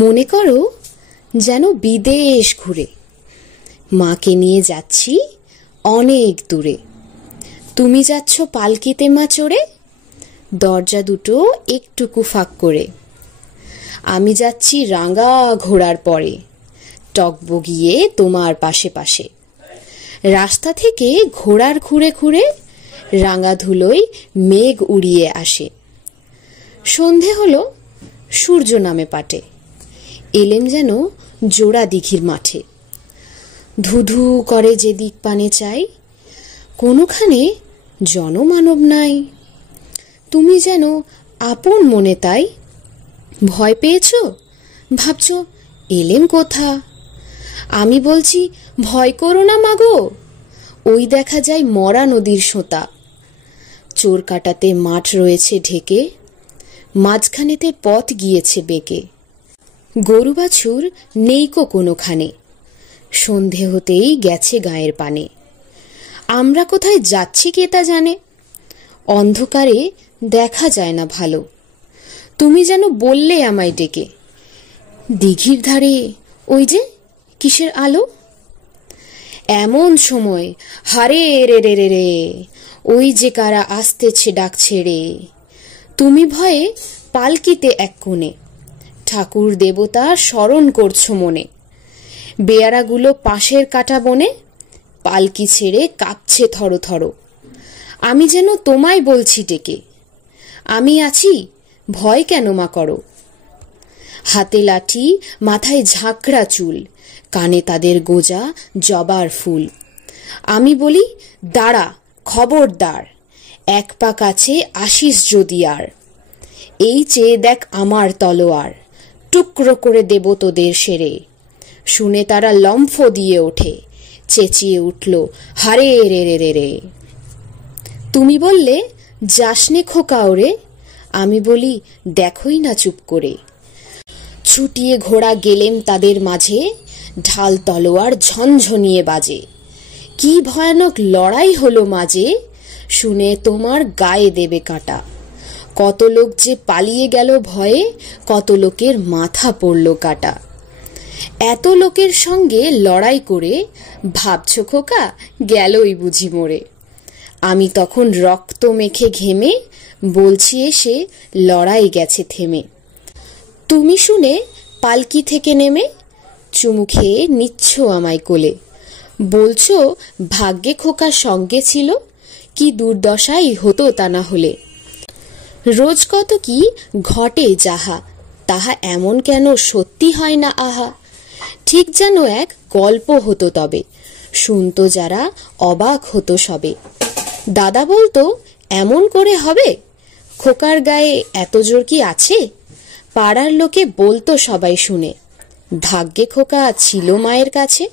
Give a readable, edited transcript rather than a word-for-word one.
মনে করো যেন বিদেশ ঘুরে মাকে নিয়ে যাচ্ছি অনেক দূরে। তুমি যাচ্ছ পালকিতে মা চড়ে, দরজা দুটো একটুকু ফাঁক করে। আমি যাচ্ছি রাঙা ঘোড়ার পরে, টকবগিয়ে তোমার পাশে পাশে। রাস্তা থেকে ঘোড়ার খুঁড়ে খুঁড়ে রাঙা ধুলোয় মেঘ উড়িয়ে আসে। সন্ধে হলো, সূর্য নামে পাটে, এলেম যেন জোড়া দিঘির মাঠে। ধুধু করে যে দিক পানে চাই, কোনোখানে জনমানব নাই। তুমি যেন আপন মনে তাই, ভয় পেয়েছ, ভাবছ এলেম কোথা। আমি বলছি ভয় করো না মাগো, ওই দেখা যায় মরা নদীর সোঁতা। চোর কাটাতে মাঠ রয়েছে ঢেকে, মাঝখানেতে পথ গিয়েছে বেঁকে। গরু বাছুর নেইকো কোনোখানে, সন্ধে হতেই গেছে গায়ের পানে। আমরা কোথায় যাচ্ছি কে তা জানে, অন্ধকারে দেখা যায় না ভালো। তুমি যেন বললে আমায় ডেকে, দিঘির ধারে ওই যে কিসের আলো। এমন সময় হারে রে রে রে রে, ওই যে কারা আসতেছে ডাক ছেড়ে। তুমি ভয়ে পালকিতে এক কোণে, ঠাকুর দেবতা স্মরণ করছো মনে। বেয়ারাগুলো পাশের কাটা বনে, পালকি ছেড়ে কাঁপছে থরো থরো। আমি যেন তোমায় বলছি ডেকে, আমি আছি, ভয় কেন মা করো। হাতে লাঠি, মাথায় ঝাঁকড়া চুল, কানে তাদের গোজা জবার ফুল। আমি বলি দাঁড়া, খবরদার, এক পা কাছে আসিস যদি আর। এই চেয়ে দেখ আমার তলোয়ার, টুকরো করে দেব তোদের সেরে। শুনে তারা লম্ফ দিয়ে ওঠে, চেঁচিয়ে উঠল হারে রে রে রে রে। তুমি বললে যাসনে খোকা ওরে, আমি বলি দেখোই না চুপ করে। ছুটিয়ে ঘোড়া গেলেম তাদের মাঝে, ঢাল তলোয়ার ঝনঝনিয়ে বাজে। কি ভয়ানক লড়াই হলো মাঝে, শুনে তোমার গায়ে দেবে কাঁটা। কত লোক যে পালিয়ে গেল ভয়ে, কত লোকের মাথা পড়ল কাটা। এত লোকের সঙ্গে লড়াই করে ভাবছ খোকা গেলই বুঝি মরে। আমি তখন রক্ত মেখে ঘেমে বলছি এসে লড়াই গেছে থেমে। তুমি শুনে পালকি থেকে নেমে চুমু খেয়ে নিচ্ছ আমায় কোলে, বলছো ভাগ্যে খোকার সঙ্গে ছিল, কি দুর্দশাই হতো তা না হলে। রোজ কত কি ঘটে যাহা, তাহা এমন কেন সত্যি হয় না আহা। ঠিক যেন এক গল্প হতো তবে, শুনতো যারা অবাক হতো সবে। দাদা বলতো এমন করে হবে, খোকার গায়ে এত জোর কি আছে। পাড়ার লোকে বলতো সবাই শুনে, ভাগ্যে খোকা ছিল মায়ের কাছে।